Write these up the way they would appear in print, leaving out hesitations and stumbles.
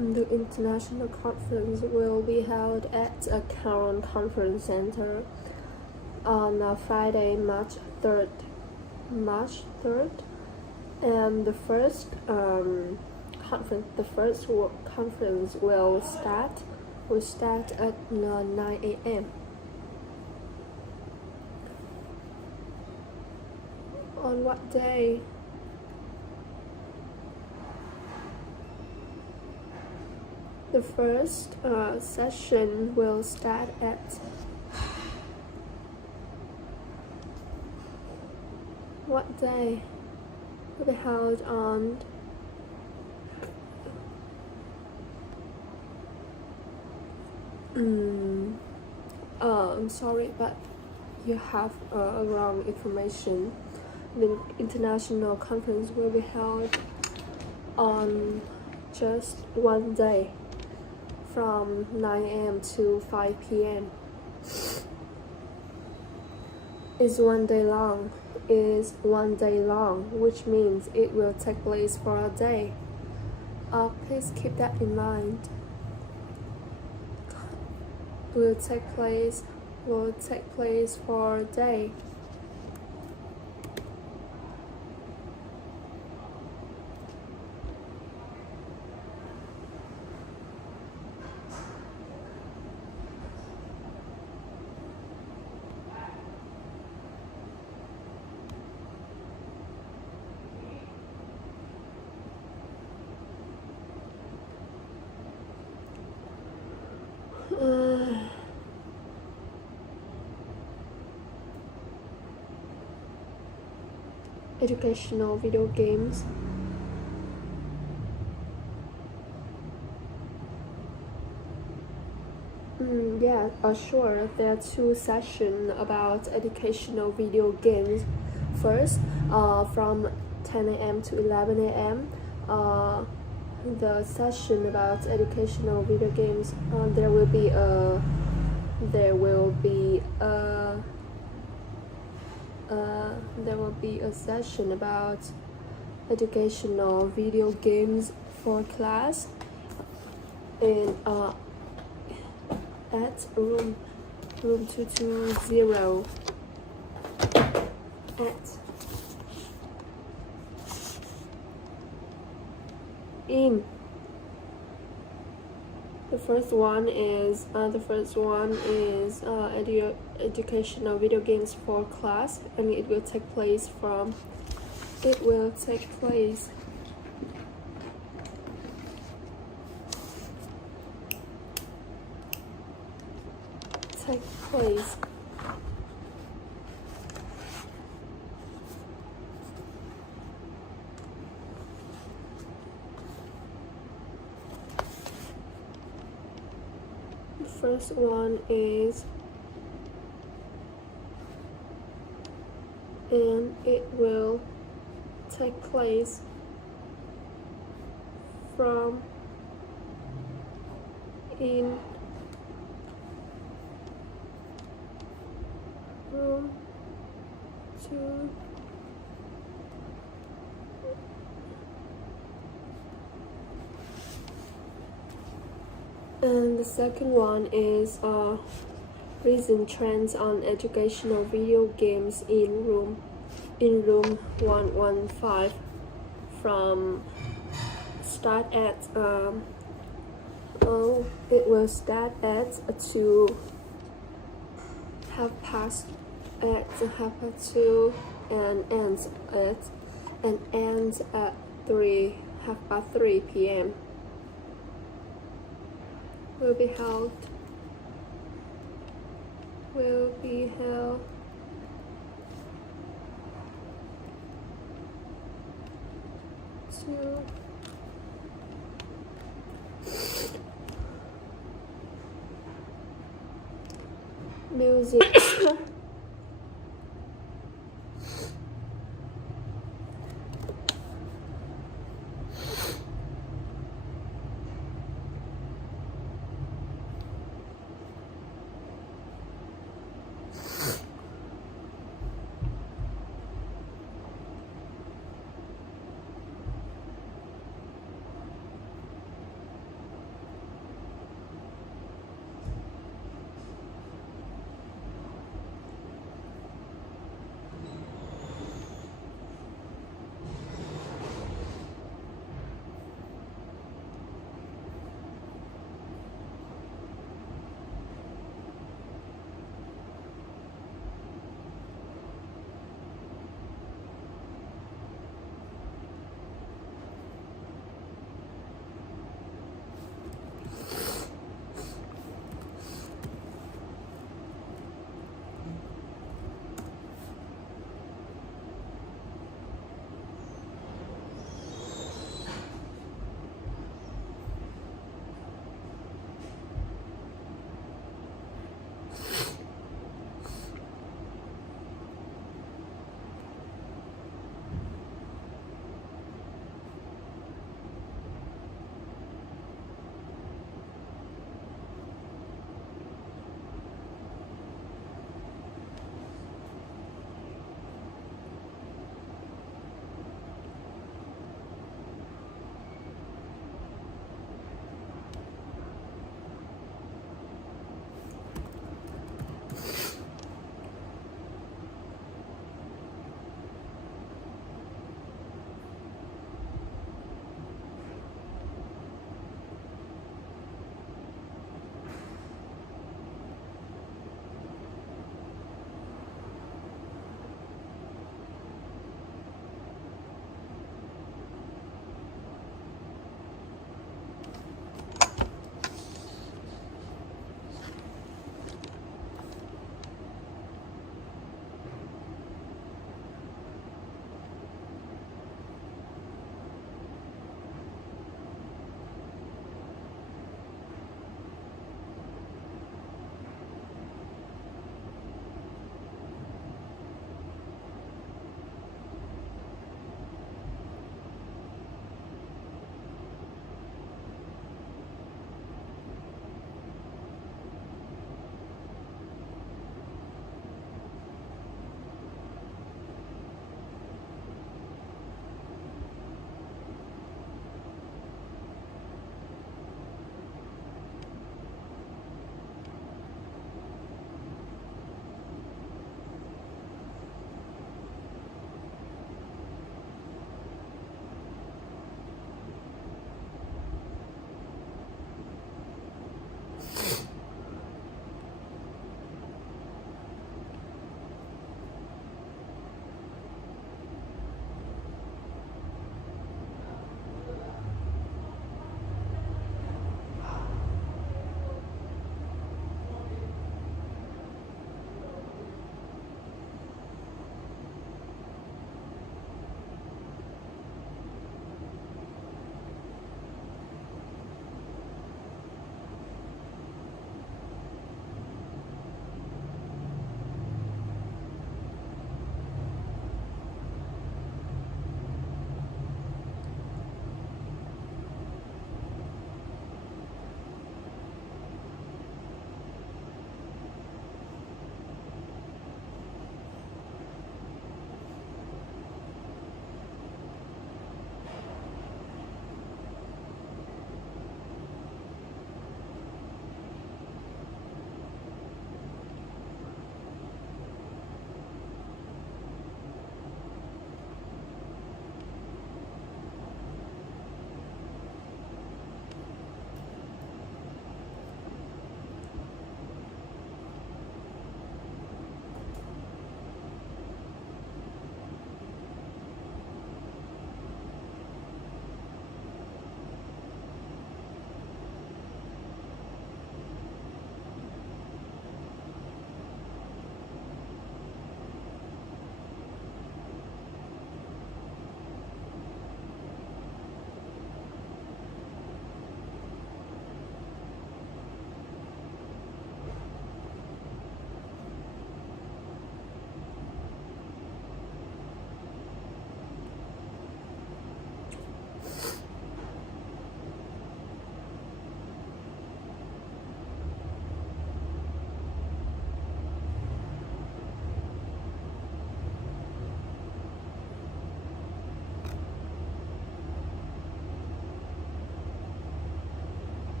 The international conference will be held at a Caron Conference Center on Friday, March 3rd. And the first conference will start at 9 a.m. On what day? The first session will start at what day? Will be held on I'm sorry, but you have wrong information. The international conference will be held on just one day, from 9 a.m. to 5 p.m. Is one day long, which means it will take place for a day. Please keep that in mind. Will take place for a day. Educational video games. Sure. There are two sessions about educational video games. First, from 10 a.m. to 11 a.m. The session about educational video games. There will be a session about educational video games for class in at room 220 The first one is educational video games for class, and it will take place from The first one is, and it will take place from in room 2. And the second one is recent trends on educational video games in room 115 from start at it will start at 2 2 and ends at 3 p.m. will be held to music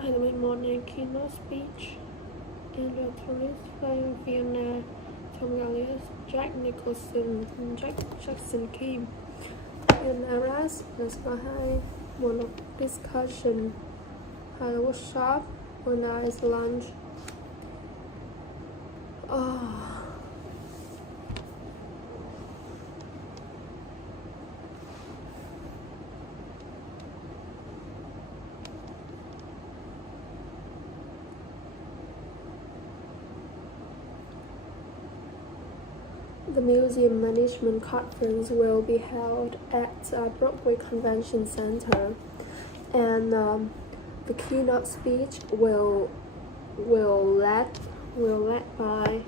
Halloween morning keynote speech. Andrea Torres, Fiona Tomgalius, Jack Nicholson, Jackson Kim, and Aras plus Bahai, monologue discussion, had a workshop, organized lunch. The museum management conference will be held at Broadway Convention Center, and the keynote speech will led by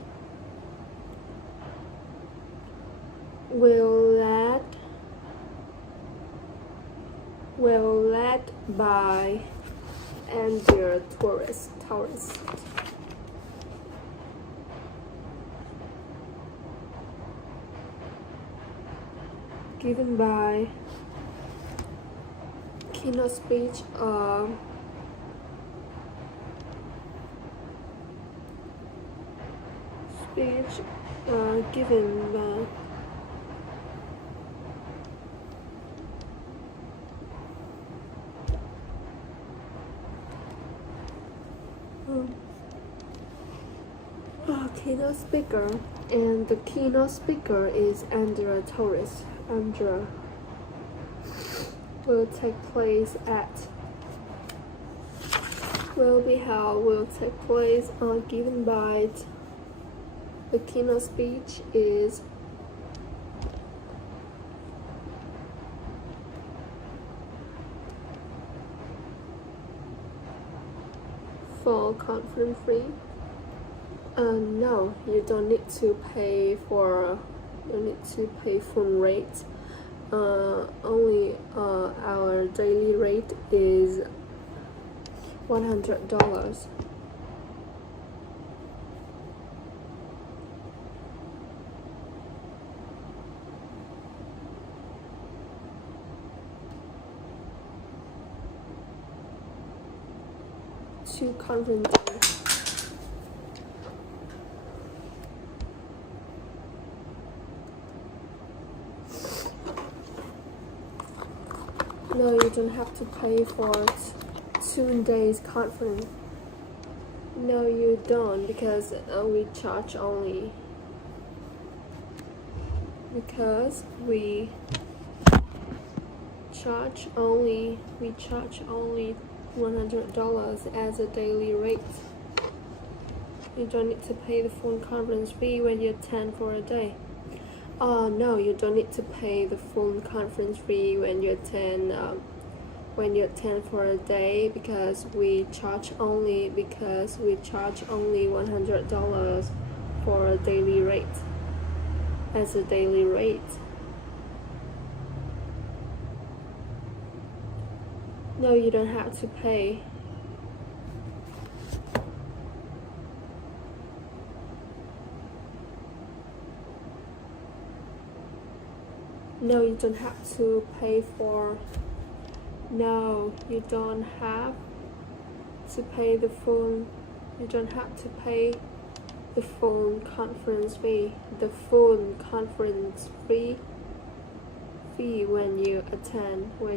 Andrea Torres. Given by keynote speech given by keynote speaker, and the keynote speaker is Andrea Torres. Andrea will take place given by the keynote speech is for conference free. No, you don't need to pay full rate. Only our daily rate is $100. To conference. No, you don't have to pay for 2 days conference. No, you don't, because we charge only $100 as a daily rate. You don't need to pay the full conference fee when you attend for a day. No, you don't need to pay the full conference fee when you attend for a day, because we charge only $100 for a daily rate as a daily rate. No, you don't have to pay. No, you don't have to pay for. No, you don't have to pay the full. You don't have to pay the full conference fee. The full conference fee when you attend for a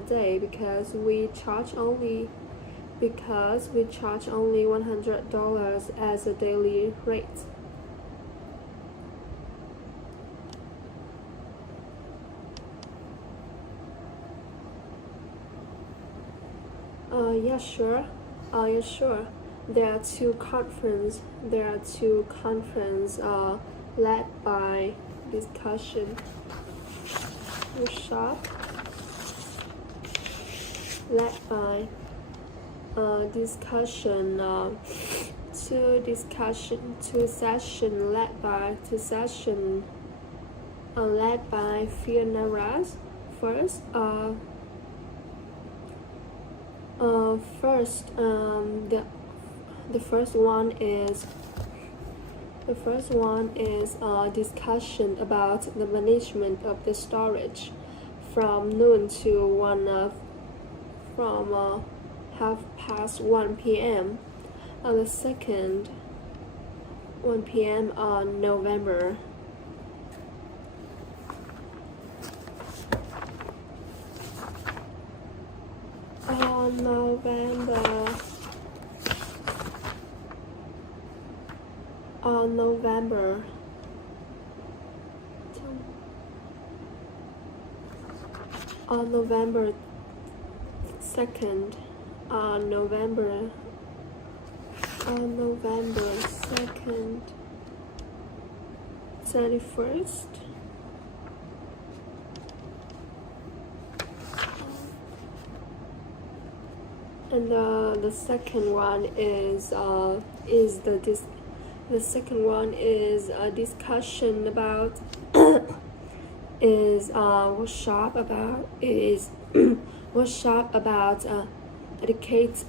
day, because we charge only $100 as a daily rate. Yeah, sure. There are two conference led by discussion workshop, led by two session led by Fiona Ras. The first one is a discussion about the management of the storage from noon to 1 1 p.m. On the second, 1 p.m. on November. On November. On November 2nd, on November 2nd, 31st, and the second one is the second one is a discussion about workshop about educate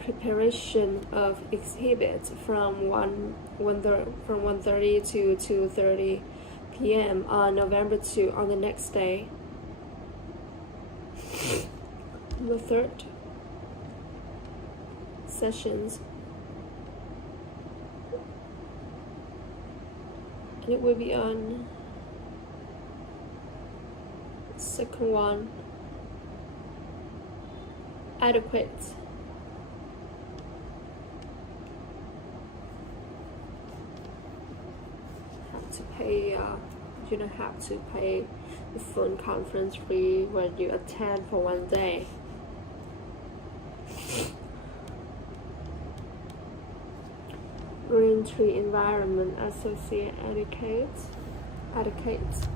preparation of exhibits from 1:30 to 2:30 p.m. on November 2 on the next day. The third sessions, and it will be on second one, adequate. Have to pay. You don't have to pay the phone conference fee when you attend for 1 day. Green Tree Environment Associate educates. Adequate.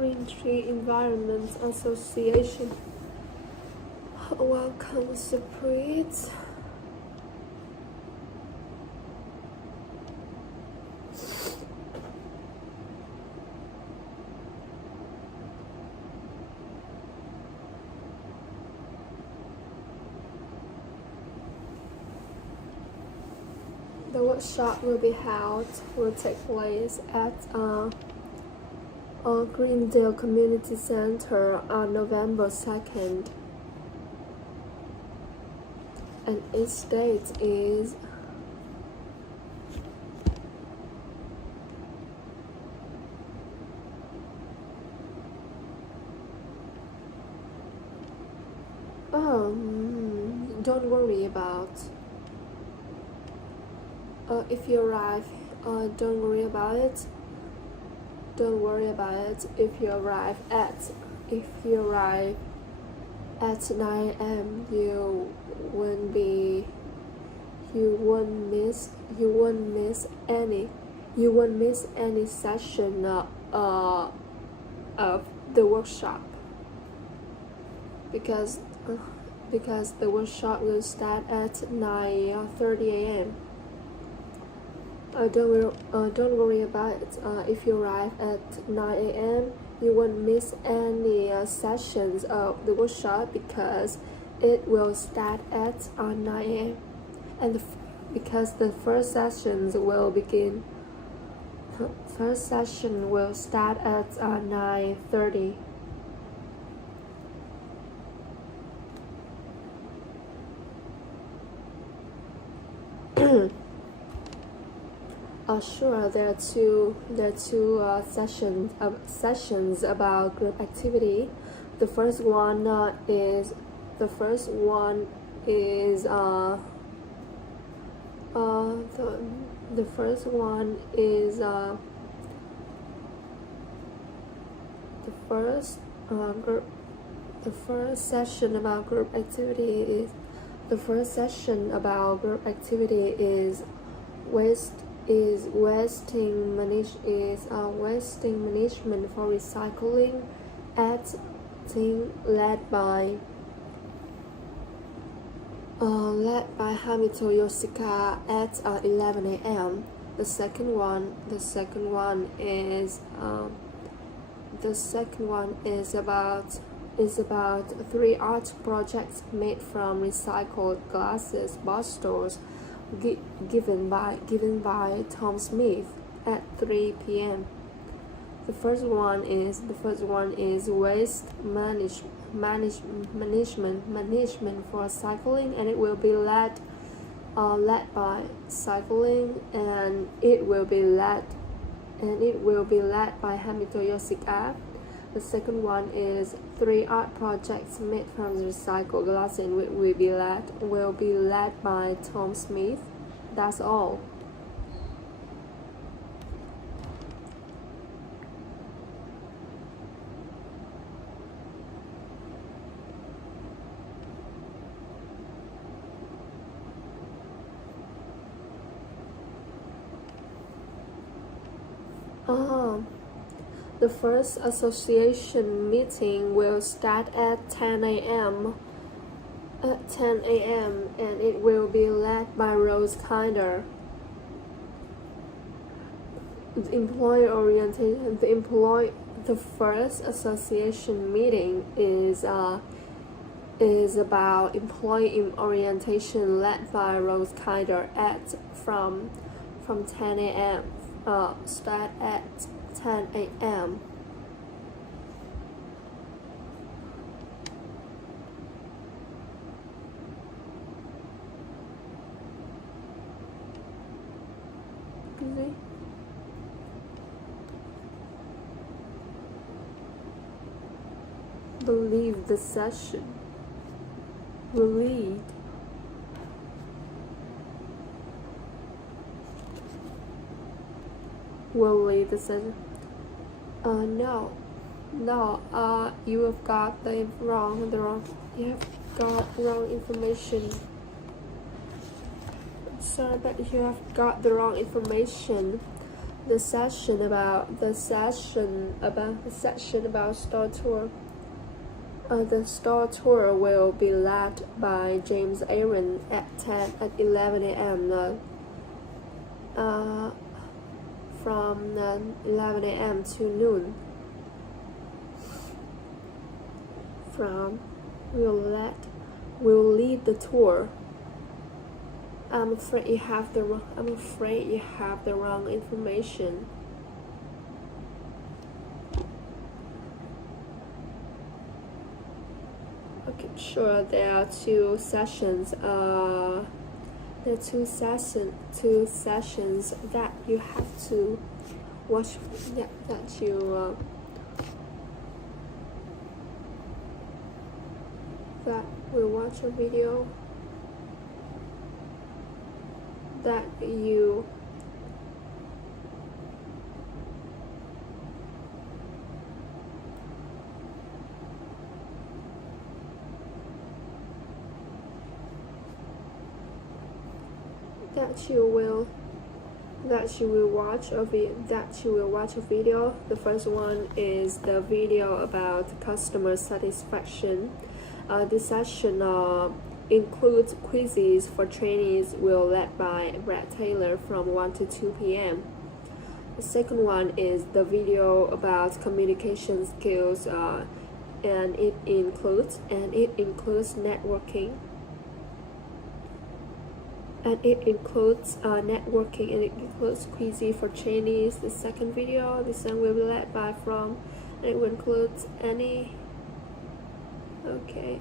Green Tree Environment Association. Welcome, Spirit. The workshop will take place at Greendale Community Center on November 2nd. And its date is don't worry about if you arrive, don't worry about it. Don't worry about it. If you arrive at 9 a.m., you won't miss any session of the workshop because the workshop will start at 9:30 a.m. Don't worry about it. If you arrive at 9 a.m., you won't miss any sessions of the workshop because it will start at 9 a.m. and because the first session will start at 9:30. Sure, there are two sessions about group activity. The first one is the first one is session about group activity is wasting management for recycling at team led by Hamito Yoshika at 11 a.m. The second one is about 3 art projects made from recycled glasses bottles given by Tom Smith at 3 p.m. The first one is waste management for cycling, and it will be led by cycling, and it will be led by Hamito Yoshika. The second one is 3 art projects made from recycled glass, and it will be led by Tom Smith. That's all. The first association meeting will start at 10 a.m. And it will be led by Rose Kinder. The first association meeting is about employee orientation led by Rose Kinder from 10 a.m. Start at 10 a.m. Believe the session will lead the session. No, you have got you have got wrong information. Sorry, but you have got the wrong information. The session about store tour. The store tour will be led by James Aaron at 11 a.m. From 11 a.m. to noon. Will lead the tour. I'm afraid you have the wrong information. Okay, sure. There are two sessions. There are two sessions that you have to watch. Yeah, that you that will watch a video. That you will watch a video. The first one is the video about customer satisfaction. This session includes quizzes for trainees will led by Brad Taylor from 1 to 2 p.m. The second one is the video about communication skills, and it includes networking. Networking, and it includes quizzes for trainees. The second video, this one will be led by from, and it will include any. Okay.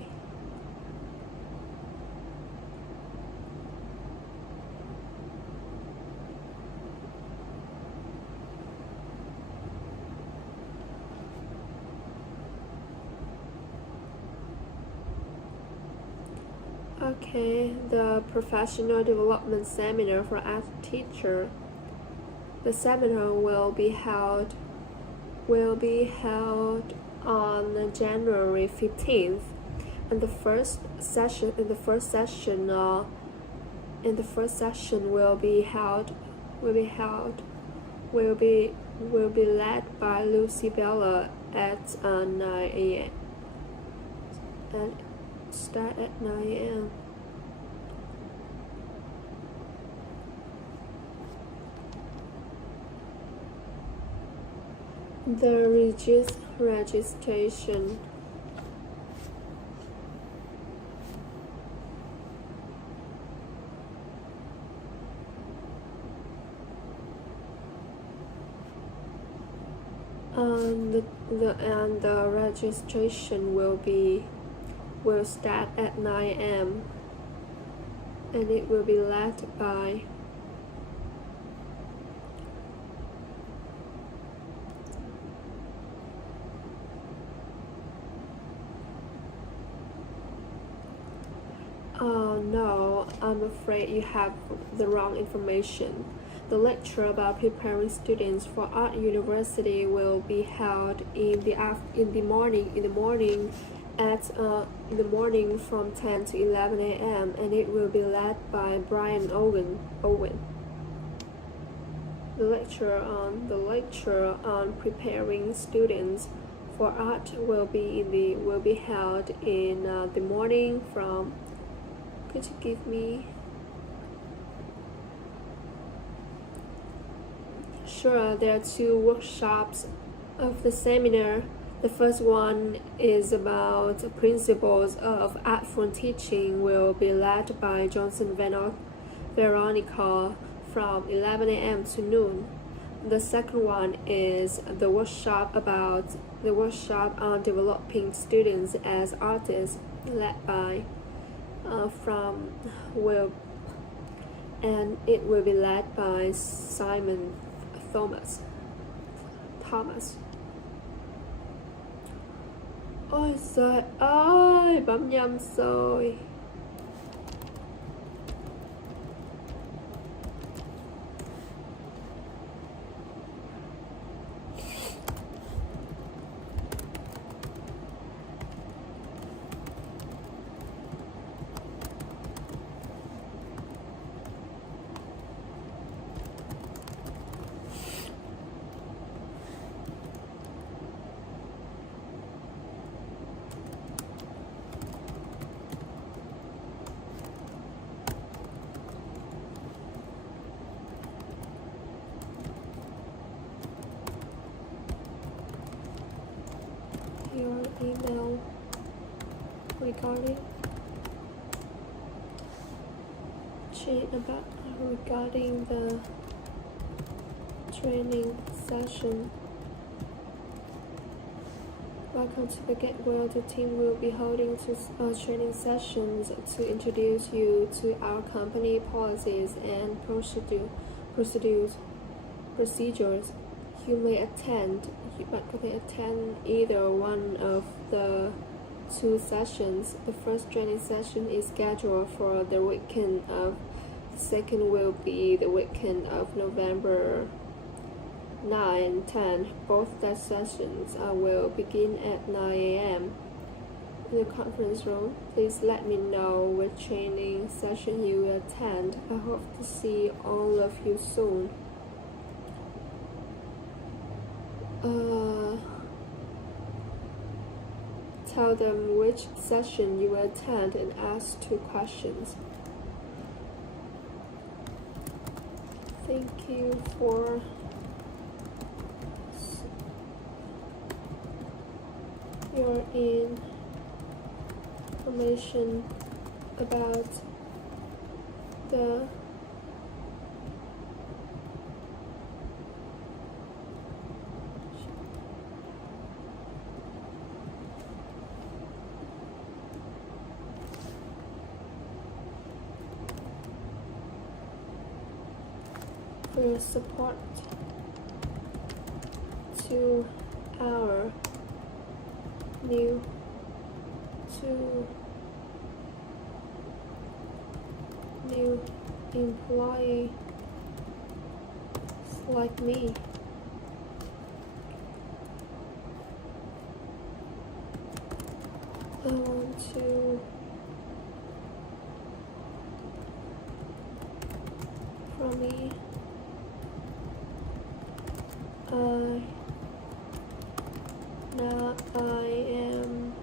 Okay, the professional development seminar for art teacher. The seminar will be held on January 15th, and the first session will be led by Lucy Bella at 9 a.m. and start at 9 a.m. The registration. The registration will start at 9 a.m. and it will be led by no, I'm afraid you have the wrong information. The lecture about preparing students for Art University will be held in the morning from 10 to 11 a.m. and it will be led by Brian Owen. The lecture on preparing students for art will be held in the morning from. Could you give me? Sure, there are two workshops of the seminar. The first one is about principles of artful teaching, will be led by Johnson Veronica from 11 a.m. to noon. The second one is the workshop on developing students as artists, led by and it will be led by Simon Thomas. Ôi trời ơi, bấm nhầm rồi. your email regarding the training session. Welcome to the Gateway. The team will be holding training sessions to introduce you to our company policies and procedures. You may attend either one of the two sessions. The first training session is scheduled for the weekend of. The second will be the weekend of November 9 and 10. Both sessions will begin at 9 a.m. in the conference room. Please let me know which training session you will attend. I hope to see all of you soon. Tell them which session you will attend and ask 2 questions. Thank you for your information about the for your support to our new employees like me. I want to from me I am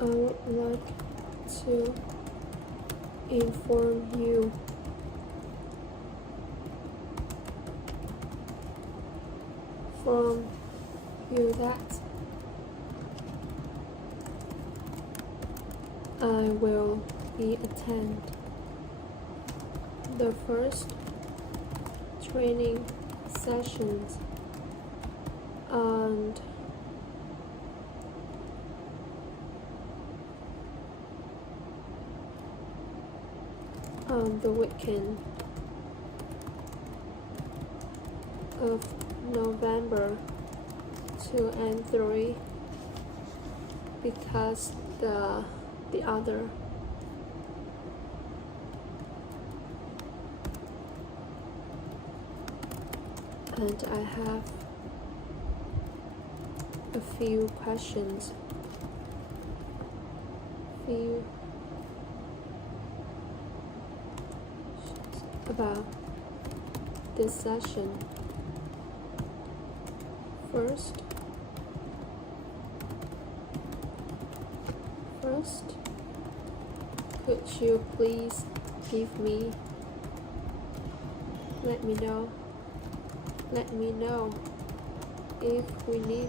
I would like to inform you that I will be attend the first training sessions and on the weekend of November 2 and 3 because the other and I have a few questions about this session. First, First, could you please let me know if we need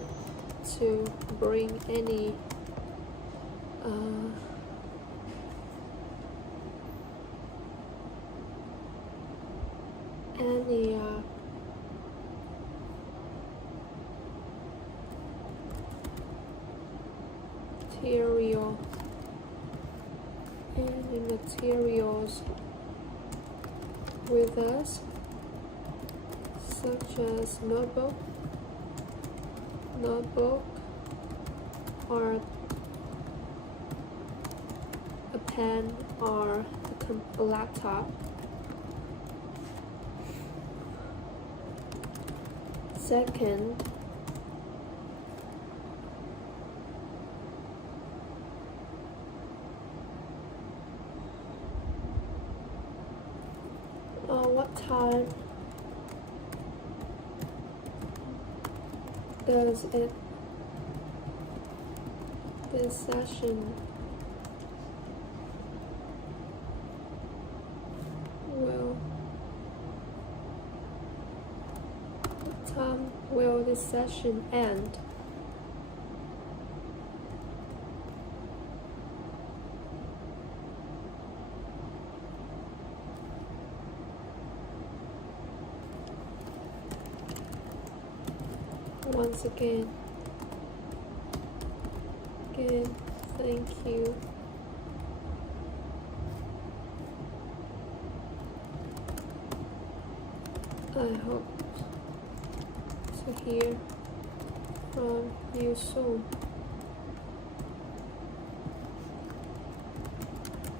to bring any materials with us, such as notebook or a pen or a laptop. Second, what time does this session will this session end? Once again, thank you. I hope to hear from you soon,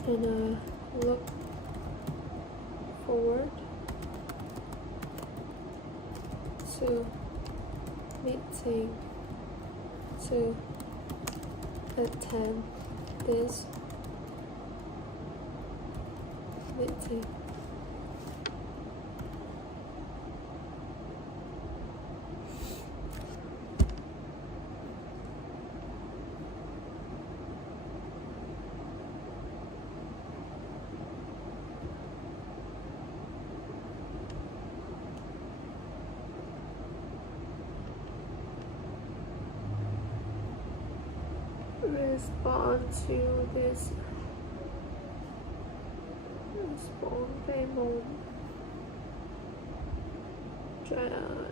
and I look forward to meeting to attend this meeting. Respond to this. Respond payment. John.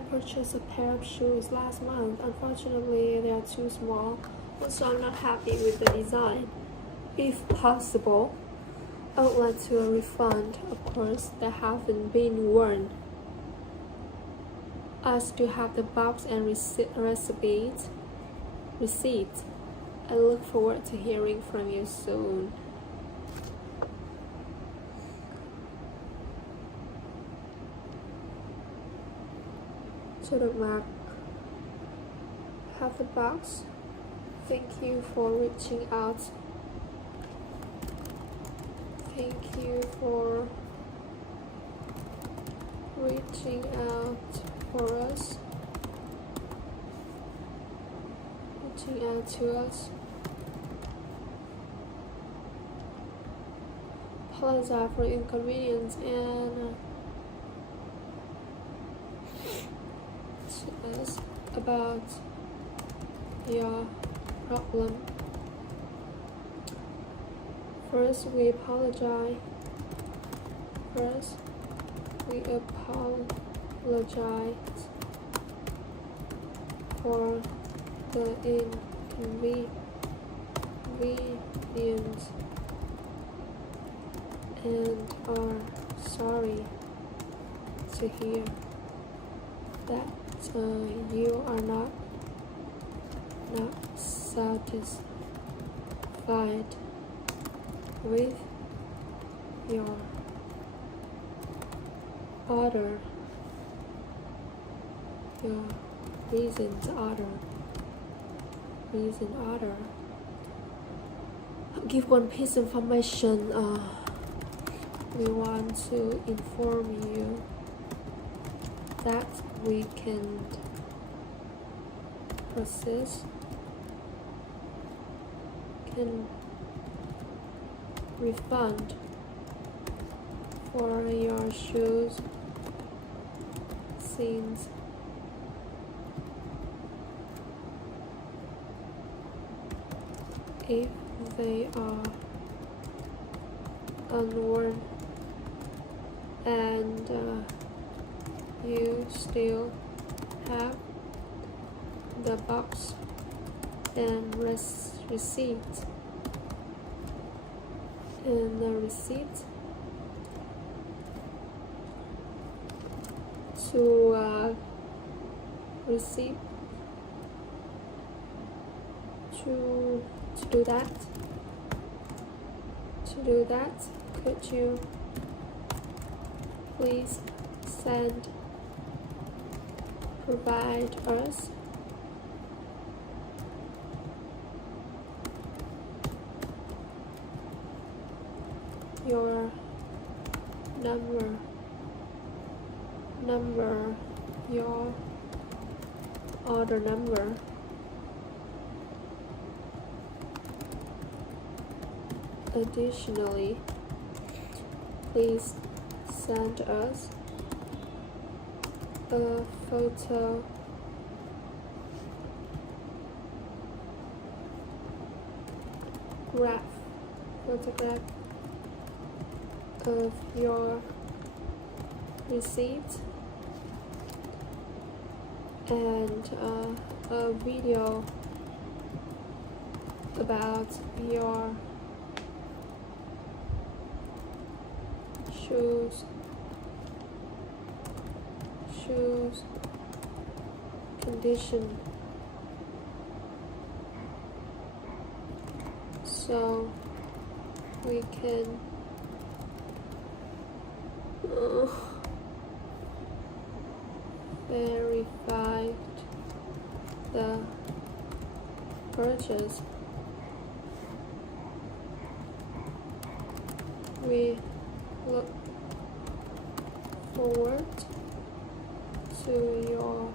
purchased a pair of shoes last month. Unfortunately, they are too small, so I'm not happy with the design. If possible, I would like to a refund. Of course, they haven't been worn. I still have the box and receipt. I look forward to hearing from you soon. To the mark, have the box. Thank you for reaching out. Thank you for reaching out for us. Reaching out to us. Apologize for inconvenience and to us about your problem. First, we apologize. For the inconvenience and are sorry to hear that you are not satisfied with your order, your recent order. I'll give one piece of information. We want to inform you that we can refund for your shoes since if they are unworn and you still have the box and receipt to receive to do that, could you please provide us your your order number. Additionally, please send us a photograph of your receipt and a video about your shoes condition, so we can verify the purchase. We look forward to your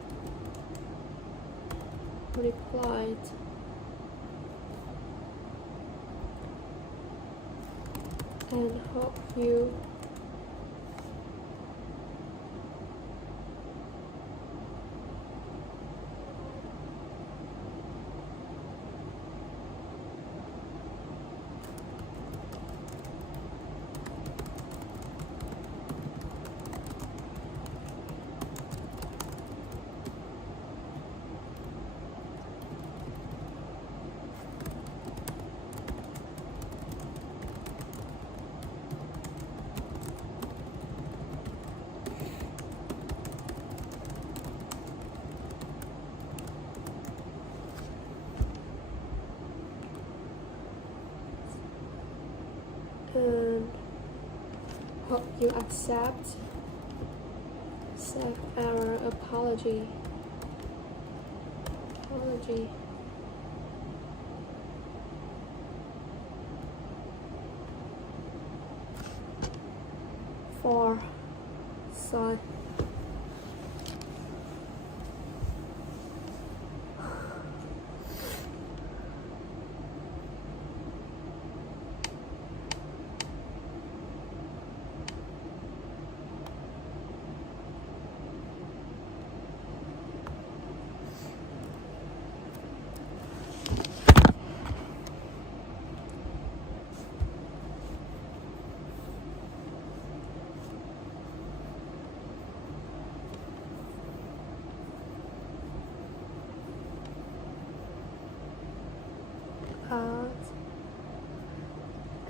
reply and hope you Hope you accept our apology. For so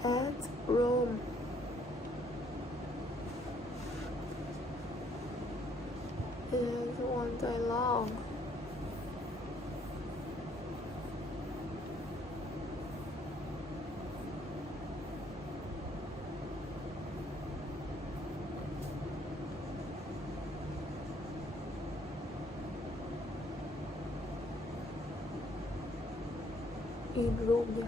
at Rome. Is one day long. In Rome.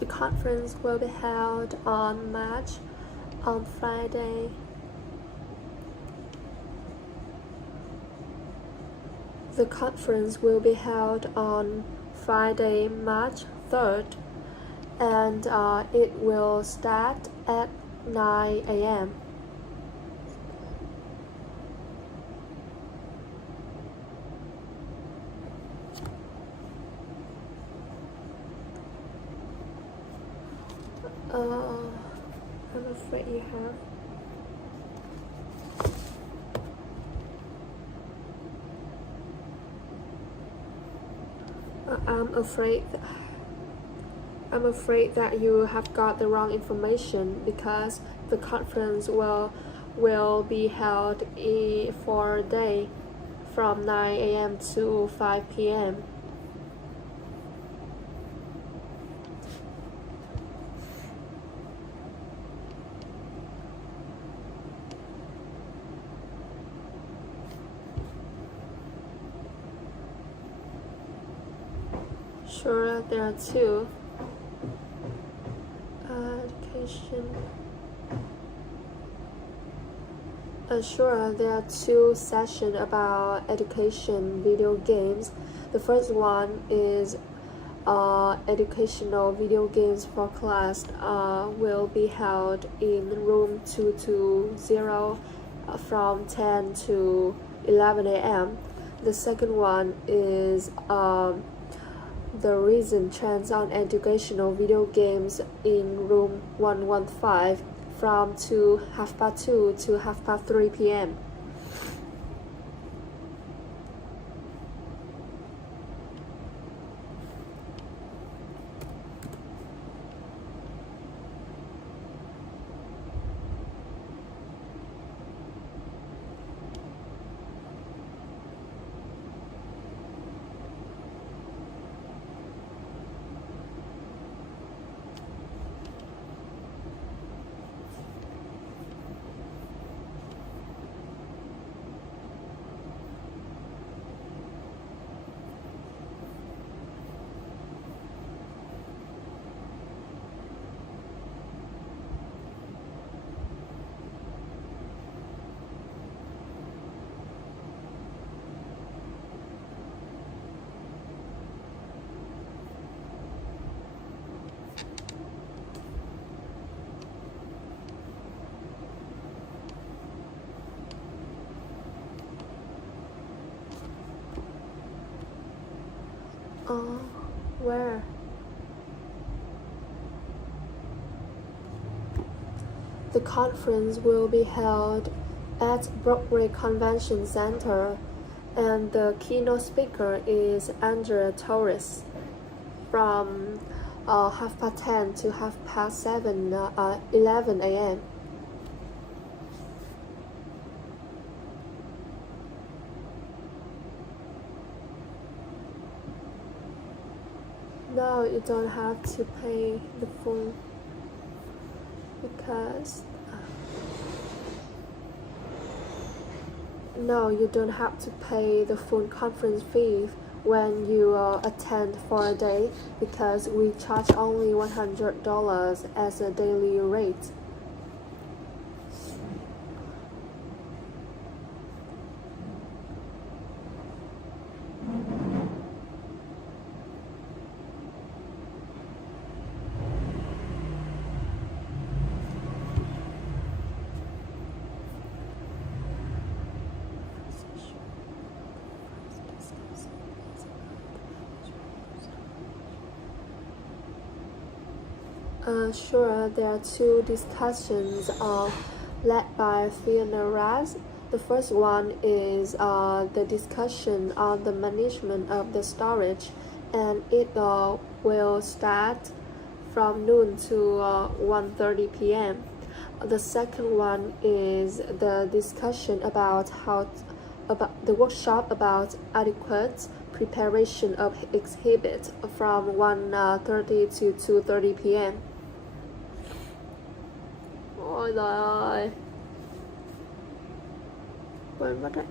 The conference will be held on Friday. The conference will be held on Friday, March 3rd, and it will start at 9 a.m. I'm afraid you have. I'm afraid that you have got the wrong information because the conference will be held for a day from 9 a.m. to 5 p.m. Sure, there are two. Education. Sure, there are two sessions about education video games. The first one is educational video games for class will be held in room 220 from 10 to 11 a.m. The second one is the recent trends on educational video games in room 115 from 2:30 to 3:30 p.m. Where? The conference will be held at Broadway Convention Center, and the keynote speaker is Andrea Torres from 10:30 to 11 a.m. No, you don't have to pay the phone because no, you don't have to pay the phone conference fee when you attend for a day because we charge only $100 as a daily rate. Sure, there are two discussions led by Fiona Raz. The first one is the discussion on the management of the storage, and it will start from noon to 1:30 p.m. The second one is the discussion about about the workshop about adequate preparation of exhibit from 1:30 to 2:30 p.m. Ôi trời ơi, quên mất đấy.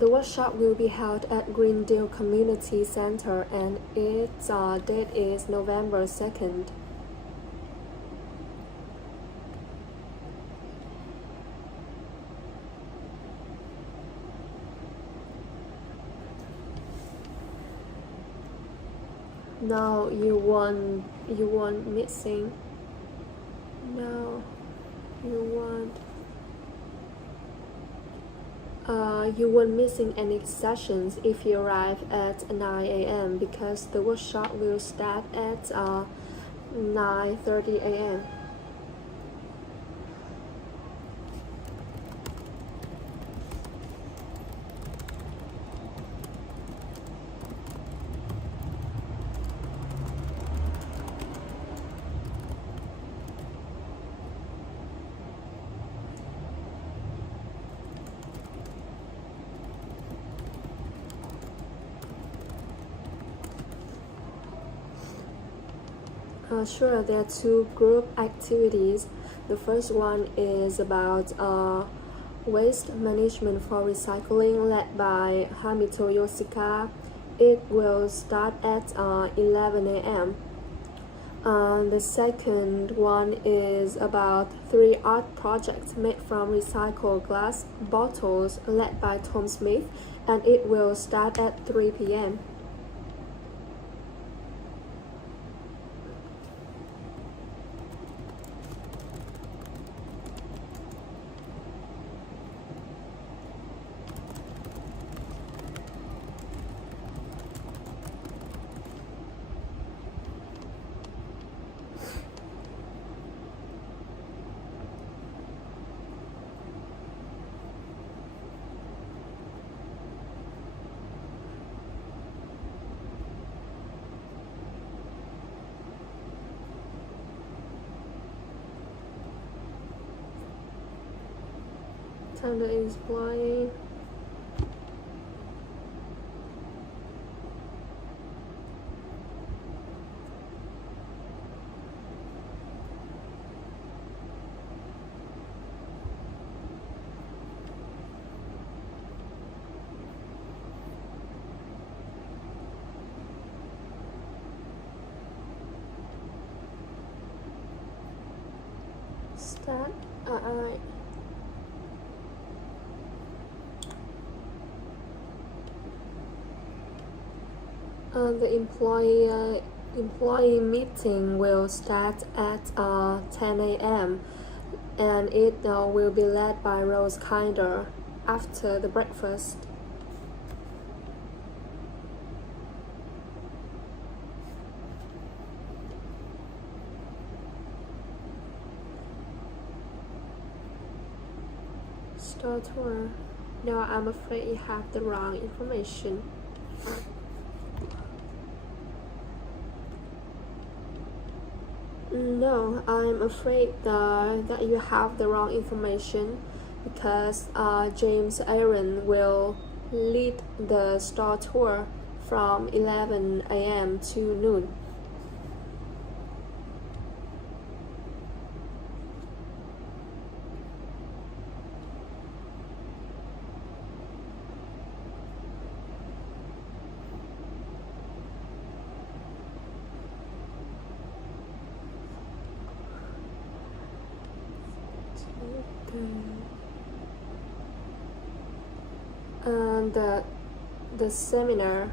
The workshop will be held at Greendale Community Center and its date is November 2nd. No, you won't missing. No, you won't. You won't missing any sessions if you arrive at 9 a.m. because the workshop will start at 9:30 a.m. Sure, there are two group activities. The first one is about waste management for recycling led by Hamito Yoshika. It will start at 11 a.m. The second one is about 3 art projects made from recycled glass bottles led by Tom Smith, and it will start at 3 p.m. Time to explain. Start. The employee meeting will start at 10 a.m. and it will be led by Rose Kinder after the breakfast. Store tour. No, I'm afraid you have the wrong information. No, I'm afraid that you have the wrong information because James Aaron will lead the store tour from 11 a.m. to noon. And the seminar.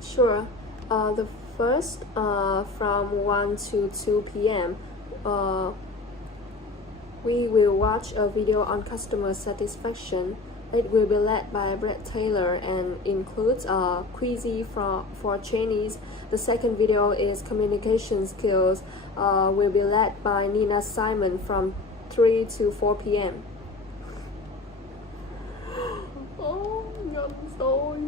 Sure. The first from 1 to 2 p.m. We will watch a video on customer satisfaction. It will be led by Brett Taylor and includes quizzes for trainees. The second video is communication skills. Will be led by Nina Simon from 3 to 4 p.m. Oh, I'm sorry.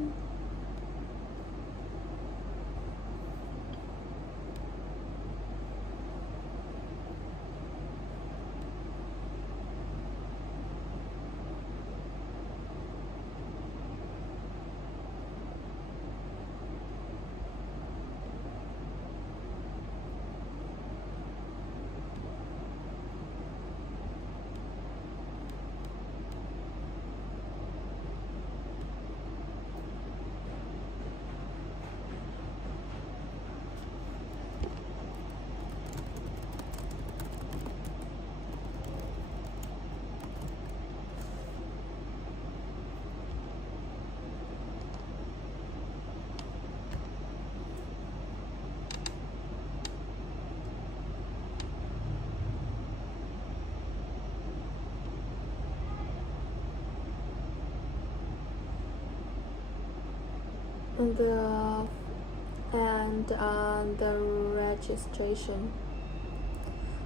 The registration.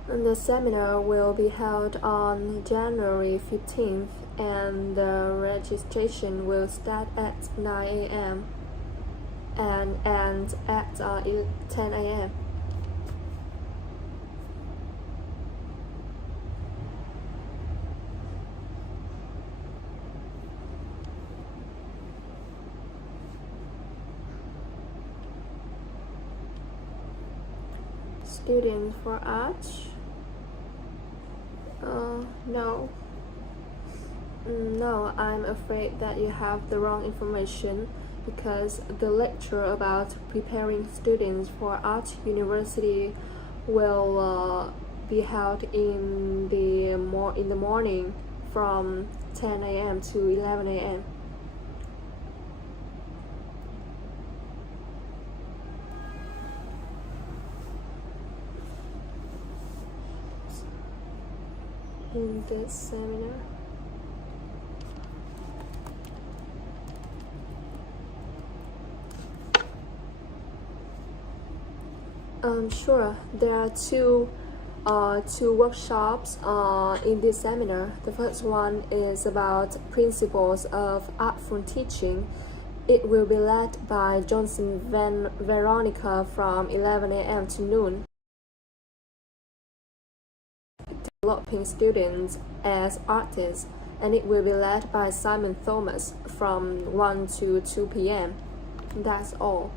And the seminar will be held on January 15th and the registration will start at 9 a.m. and end at 10 a.m. Students for arts? No. No, I'm afraid that you have the wrong information because the lecture about preparing students for Art University will be held in the morning from 10 a.m. to 11 a.m. In this seminar. Sure. There are two workshops in this seminar. The first one is about principles of artful teaching. It will be led by Johnson Veronica from 11 a.m. to noon. Developing students as artists, and it will be led by Simon Thomas from 1 to 2 p.m. That's all.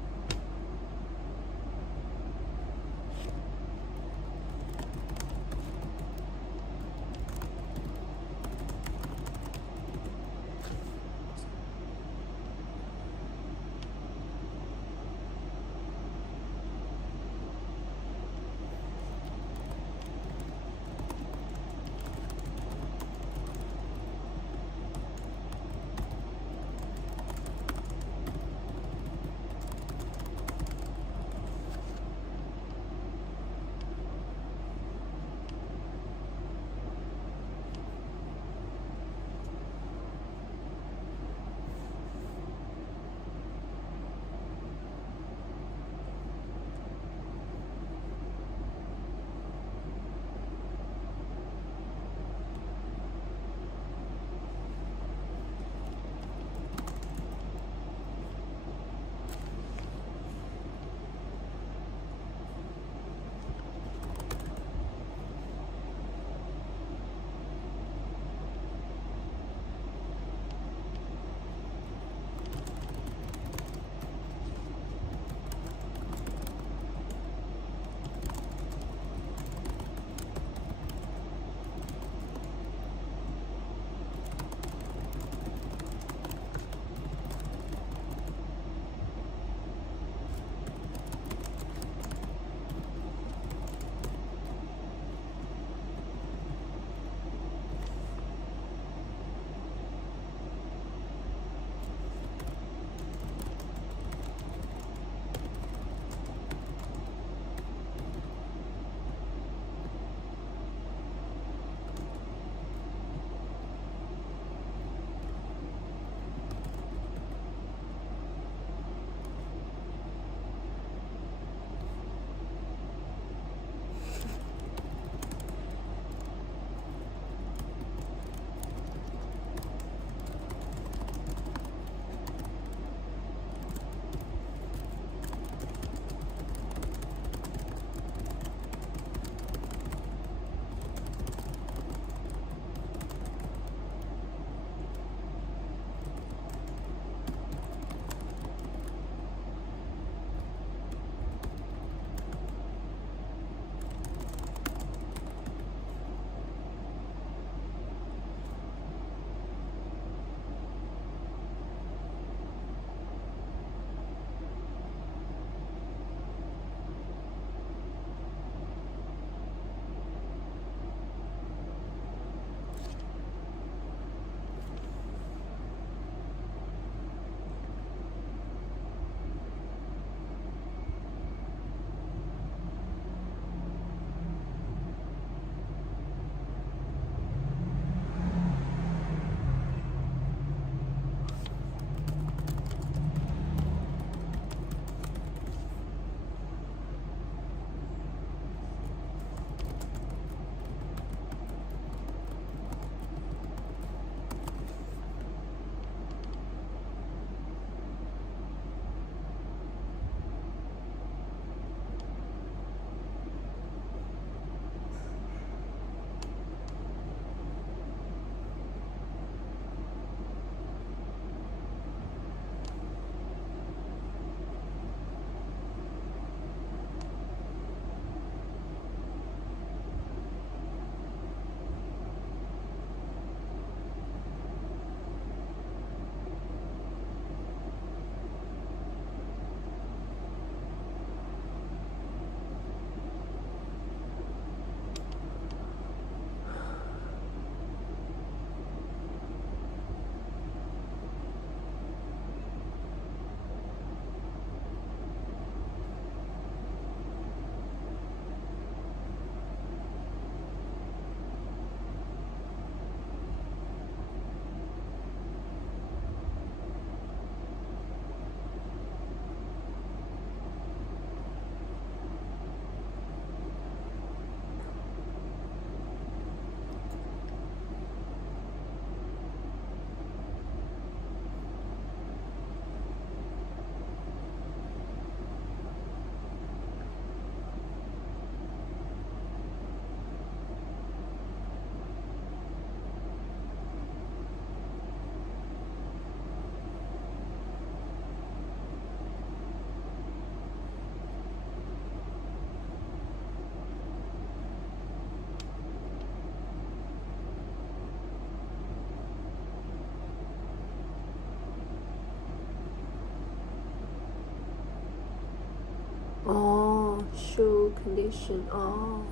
Oh, shoe condition. Oh,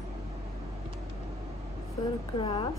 photograph.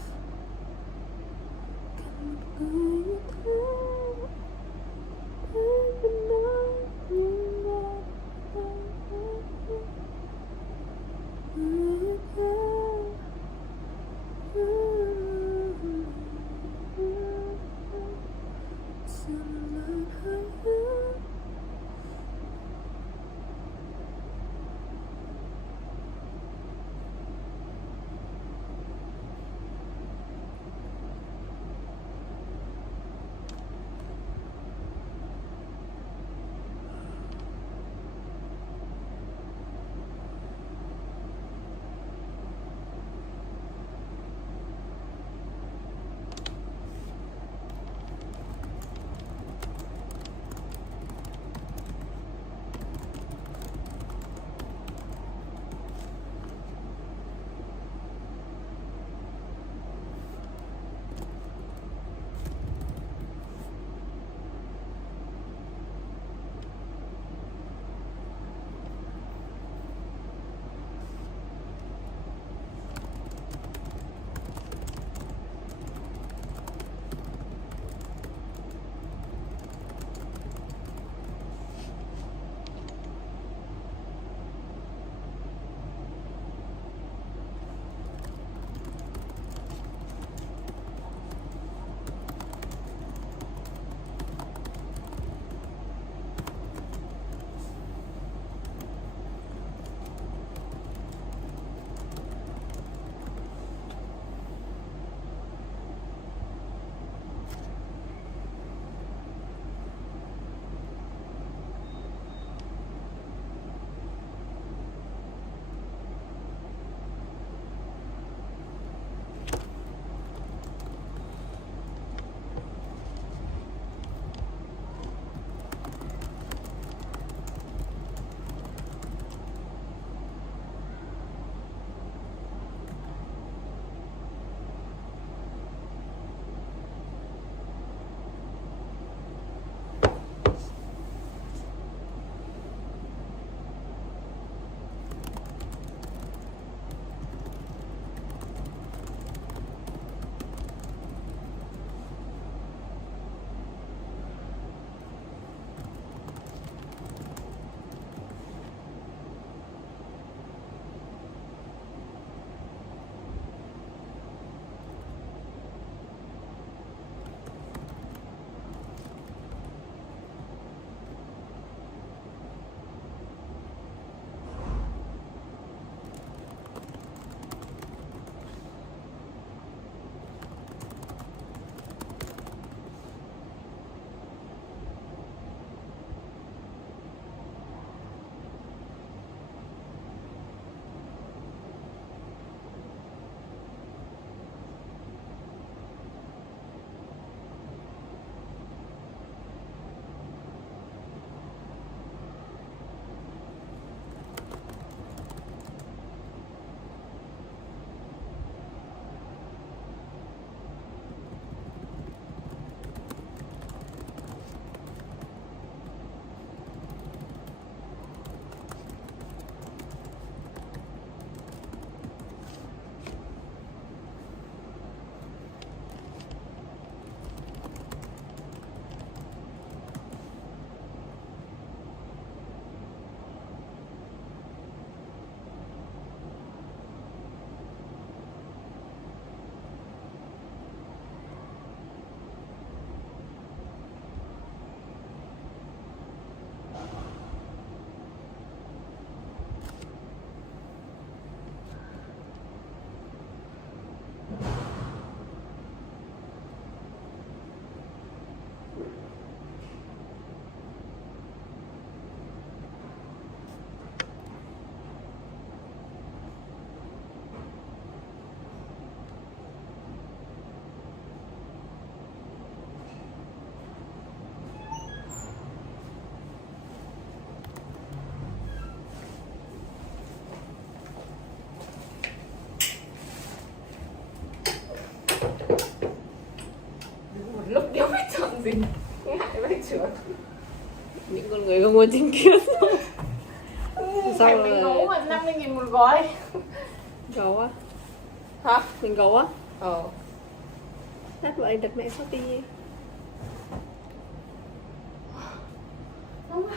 Lúc đéo phải chọn gì ngại vậy chưa. Những con người không muốn chứng kiến. Sao Phải mình rồi? ngủ mà 50.000 một gói. Gấu á? Hả? Mình gấu á? Ờ. Đắt vậy đặt mẹ Shopee nha. Đúng rồi.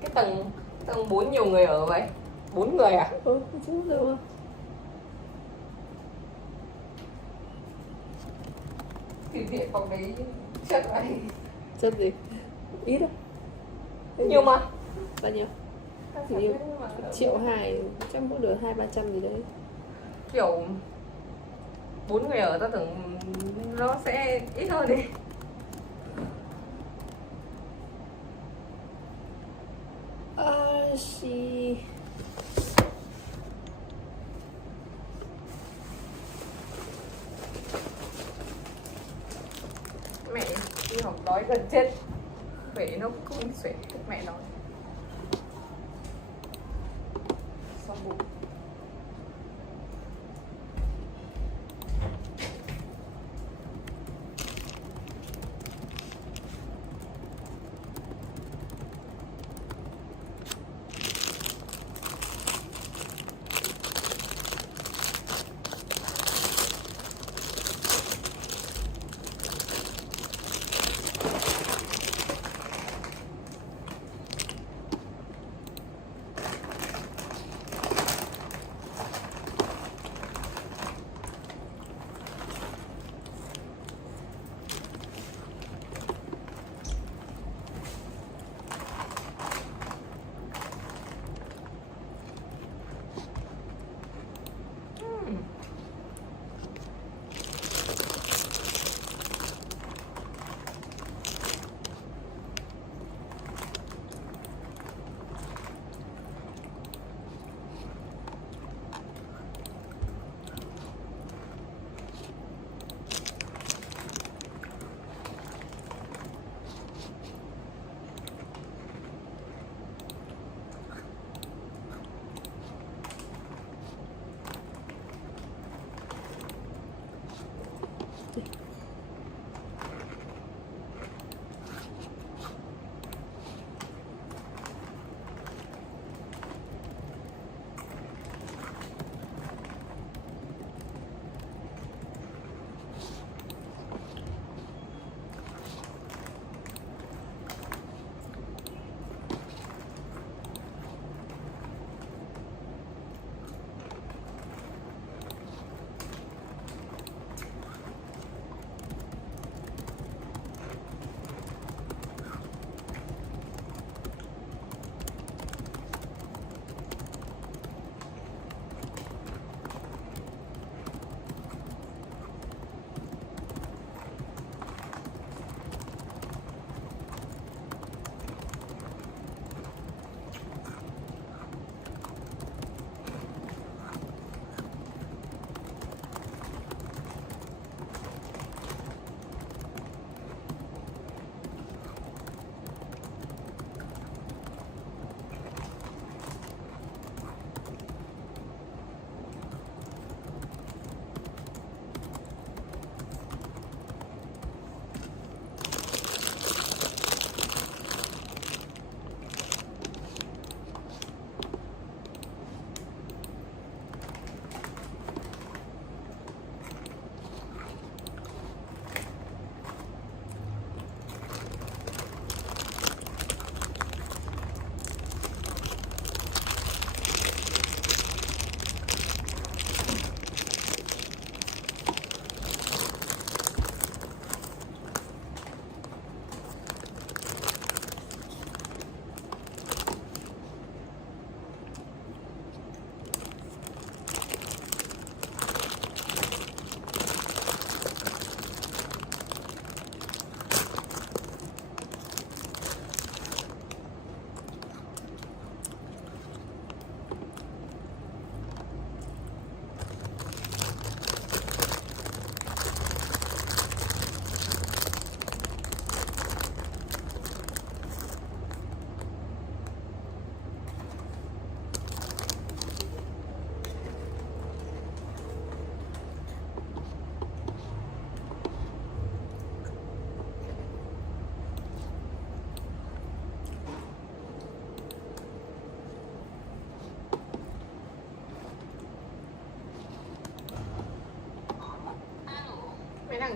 Cái tầng 4 nhiều người ở vậy? 4 người à? Ừ, chú được không? Thì điện phòng đấy chất vậy. Chất gì? Ít á? Nhiều mà. Bao nhiêu? Ta Hình chẳng như biết mà. 1.200.000, chắc mỗi đứa 200-300 gì đấy. Kiểu 4 người ở ta tưởng nó sẽ ít hơn đi. She... Mẹ đi học đói gần chết. Vậy nó cũng không xuể mẹ nói. Xong bụng.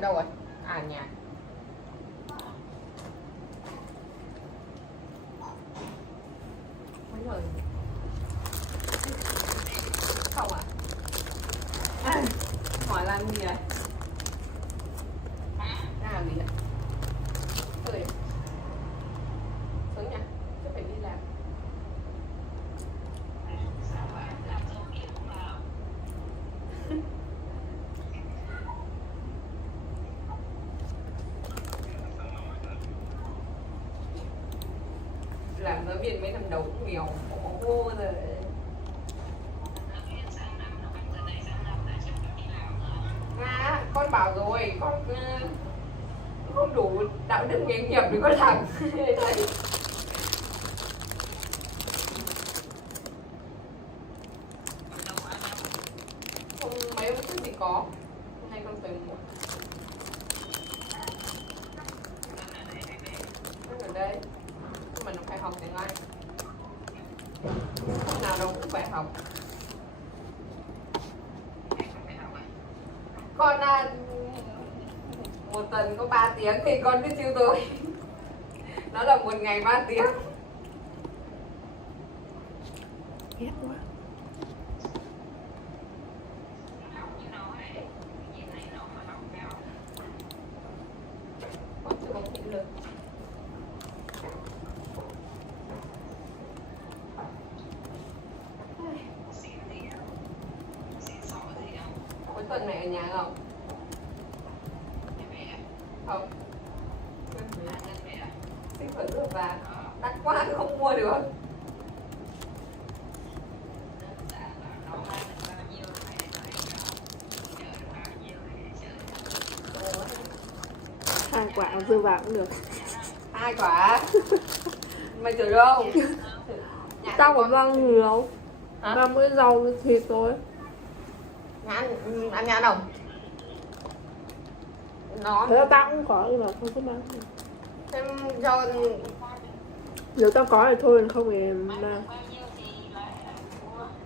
đâu rồi? À nhà. Mấy lời không à? Hỏi làm gì vậy? Làm gì vậy? Cười. Xuống nha, chứ phải đi làm. Làm giáo viên mấy năm đầu cũng nghèo, khổ rồi. À, con bảo rồi, con không đủ đạo đức nghề nghiệp để con làm thầy. Không mấy hôm trước thì có, hôm nay con phải muộn. Con ở đây, nhưng mà nó phải học tiếng Anh. Hôm nào đâu cũng phải học. Con một tuần có 3 tiếng thì con cứ chiêu tôi. Nó là một ngày 3 tiếng. Ghét quá. Con chưa có thị lực. Cuối tuần mẹ ở nhà không? Không. Thích phải rửa vàng. Đắt quá không mua được. Hai quả dưa vàng cũng được. 2 quả. Mày chửi đâu? Tao còn răng nhiều. Hả? Ba bữa rau với thịt thôi. Ăn nhãn không? Nó Thế là tao cũng có nhưng mà không có bán. thêm cho Nếu tao có thì thôi, không thì mà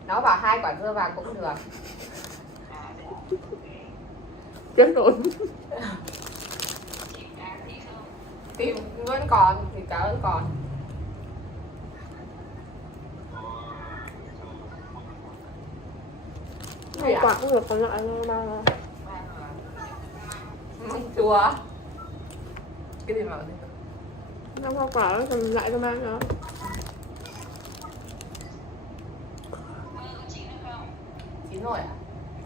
nó bảo 2 quả dưa vàng cũng được. chết rồi. Tìm vẫn còn thì cá vẫn còn. Hai quả cũng được, còn lại mà Măng chua. Cái gì mà năm hoa quả còn lại cho mang nữa. chín rồi à?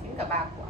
Chín cả 3 quả.